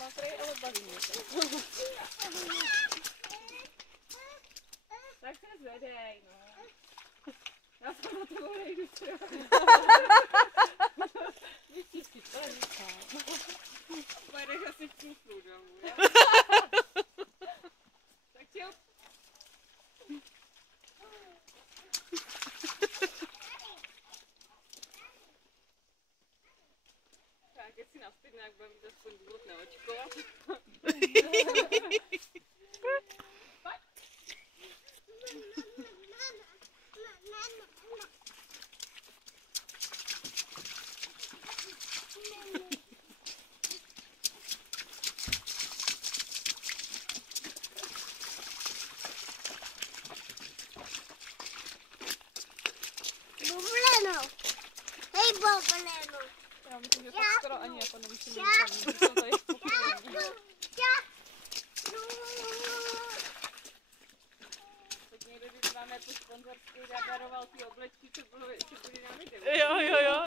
mokrý, ale baví mě to. Tak se zvedej, no. Já jsem na tebou nejdu třeba. Vyčistit, to nechám. Pojedeš asi v kufru domů, jo? Tak jo. Tak, jestli nastydne, jak budeme mít aspoň důvod neočkovat. Bubleno. Hej, bubleno. Já myslím, že to skoro ani jako nemusím mít tam, jsou tady spokojení. Tak někdo, když máme jako sponzorský daroval ty oblečky, co byly na videu. Jo.